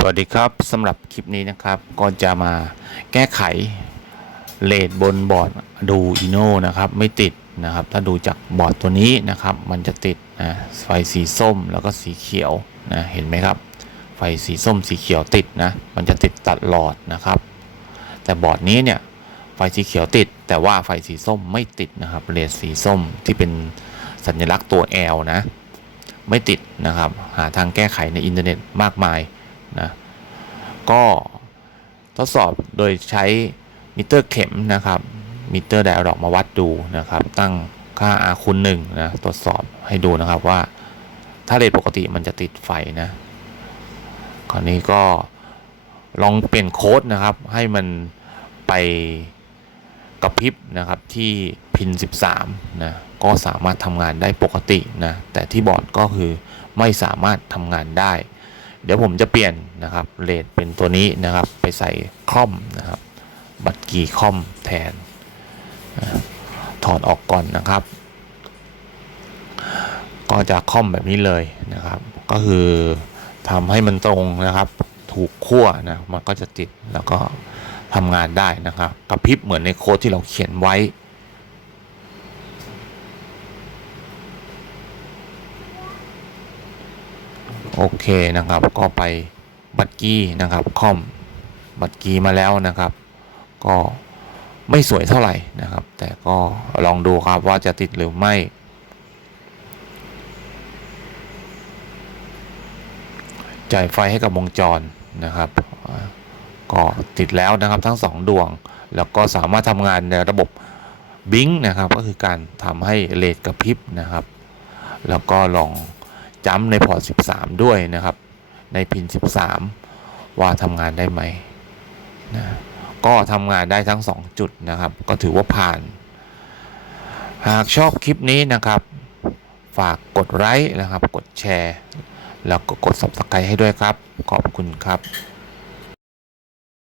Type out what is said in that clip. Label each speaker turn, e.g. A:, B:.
A: สวัสดีครับสำหรับคลิปนี้นะครับก็จะมาแก้ไขเลดบนบอร์ดดูอิโนนะครับไม่ติดนะครับ ถ้าดูจากบอร์ดตัวนี้นะครับ มันจะติดนะไฟสีส้มแล้วก็สีเขียวนะเห็นไหมครับ ไฟสีส้มสีเขียวติดนะมันจะติดตัดหลอดนะครับ แต่บอร์ดนี้เนี่ยไฟสีเขียวติด แต่ว่าไฟสีส้มไม่ติดนะครับเลดสีส้มที่เป็นสัญลักษณ์ตัว L นะไม่ติดนะครับ หาทางแก้ไขในอินเทอร์เน็ตมากมาย นะก็ทดสอบโดยใช้มิเตอร์เข็มนะครับมิเตอร์ไดอะล็อกมาวัดดูนะครับ ตั้งค่า R คูณหนึ่งนะตรวจสอบให้ดูนะครับว่าถ้าเรทปกติมันจะติดไฟนะคราวนี้ก็ลองเปลี่ยนโค้ดนะครับ ให้มันไปกระพริบนะครับที่พิน 13 นะ ก็สามารถทำงานได้ปกตินะ แต่ที่บอร์ดก็คือไม่สามารถทำงานได้ เดี๋ยวผมจะเปลี่ยนนะครับเลทเป็นตัวนี้นะครับ ไปใส่คอมนะครับ บัตรกีคอมแทน ถอดออกก่อนนะครับ ก็จะคอมแบบนี้เลยนะครับ ก็คือทำให้มันตรงนะครับ ถูกขั้วนะมันก็จะติดแล้วก็ทำงานได้นะครับกระพริบเหมือนในโค้ดที่เราเขียนไว้ โอเคนะครับ ก็ไปบัตรกี้นะครับคอมบัตรกี้มาแล้วนะครับ ก็ไม่สวยเท่าไหร่นะครับ แต่ก็ลองดูครับว่าจะติดหรือไม่จ่ายไฟให้กับวงจรนะครับ ก็ติดแล้วนะครับทั้งสองดวง แล้วก็สามารถทำงานในระบบบิงนะครับ ก็คือการทำให้เลดกระพริบนะครับ แล้วก็ลอง จัมในพอร์ต 13 ด้วยนะครับ ในพิน 13 ว่าทำงานได้ไหมนะก็ทำงานได้ทั้ง 2 จุดนะครับ ก็ถือว่าผ่าน หากชอบคลิปนี้นะครับ ฝากกดไลค์นะครับ กดแชร์ แล้วก็กด subscribe ให้ด้วยครับ ขอบคุณครับ